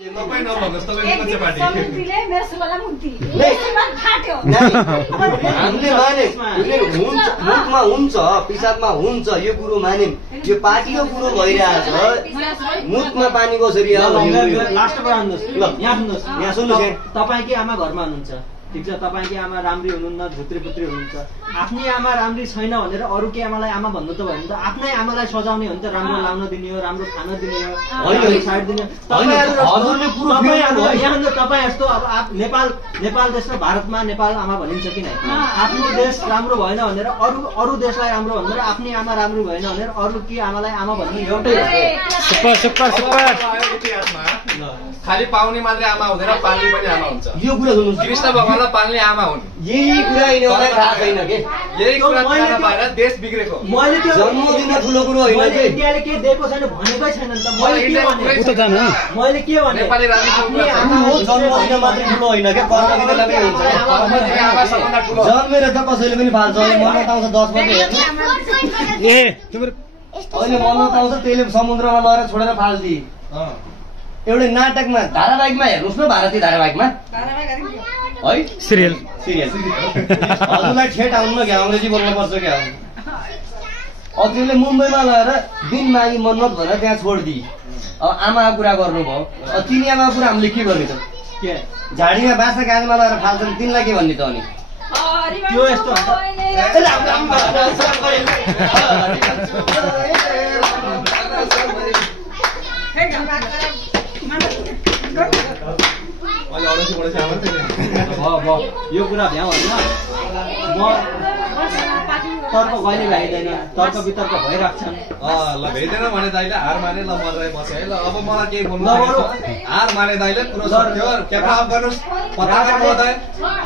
तपाईं नभन्नुहोस् तपाईँ कुन चाहिँ पार्टी समितिले मेरो सुवाला मुक्ति फाट्यो हामीले माने मुखमा हुन्छ पिसाबमा हुन्छ यो कुरो मान्यौं यो पार्टीको कुरो भइरहेछ मुखमा पानी कसरी आयो लास्टमा आउनुहोस् ल यहाँ सुन्नुहोस् तपाईकै आमा घरमा हुनुहुन्छ ठीक छ तपाईकै आमा राम्री हुनुहुन्न झुत्रीपुत्री हुनुहुन्छ आफ्नै आमा राम्री छैन भनेर अरूकै आमालाई आमा भन्नु त भएन त आफ्नै आमालाई सजाउने हो नि त राम्रो लाउन दिने हो राम्रो खान दिने हो साइड दिने हजुरले पुरो यहाँ तपाईँ जस्तो अब नेपाल देश र भारतमा नेपाल आमा भनिन्छ किन आफ्नो देश राम्रो भएन भनेर अरू देशलाई राम्रो भनेर आफ्नै आमा राम्रो भएन भनेर अरू के आमालाई आमा भन्नु एउटै इतिहासमा खाली पाउने मात्रै आमा हुँदैन पाल्ने पनि आमा हुन्छ यो कुरा सुन्नुहोस् कृष्ण भगवानलाई पाल्ने आमा हुन् यही कुरा यिनीहरूलाई थाहा छैन के यही कुरा थाहा पाएर देश बिग्रेको मैले त्यो जन्मदिन ठुलो कुरो होइन के इन्डियाले के दिएको छैन भनेकै छैन नि त मैले के भने नेपाली राजनीति जन्मदिन मात्रै ठुलो होइन के कर्म दिनलाई हुन्छ जन्मेर त कसैले पनि फाल्छ मन आउँछ 10 बजे हेर्नु अहिले मन आउँछ त्यसले समुद्रमा लगेर छोडेर फाल्दी एउटै नाटकमा धारावाहिकमा हेर्नुहोस् न भारतीय धारावाहिकमा है सिरियल हजुरलाई ठेट आउनु क्या अङ्ग्रेजी बोल्नु पर्छ क्या अझैले मुम्बईमा लगेर दिन मागी मन्नत भनेर त्यहाँ छोडिदिए अब आमाको कुरा गर्नुभयो तिनी आमाको कुरा हामीले के गर्ने त झाडीमा बाँसका गाँजमा लगेर फाल्छन् तिनलाई के भन्ने त अनि त्यो यस्तो यो कुरा भ्याउ होइन म तर्क कहिले भ्याइँदैन तर्क वितर्क भइराख्छन् ल भेट्दैन भने दाइले हार माने ल मजाले बस्यो है ल अब मलाई केही बोल्नु हार माने दाइले पुरो सक्यो क्यामेरा अफ गर्नुहोस् पत्रकार महोदय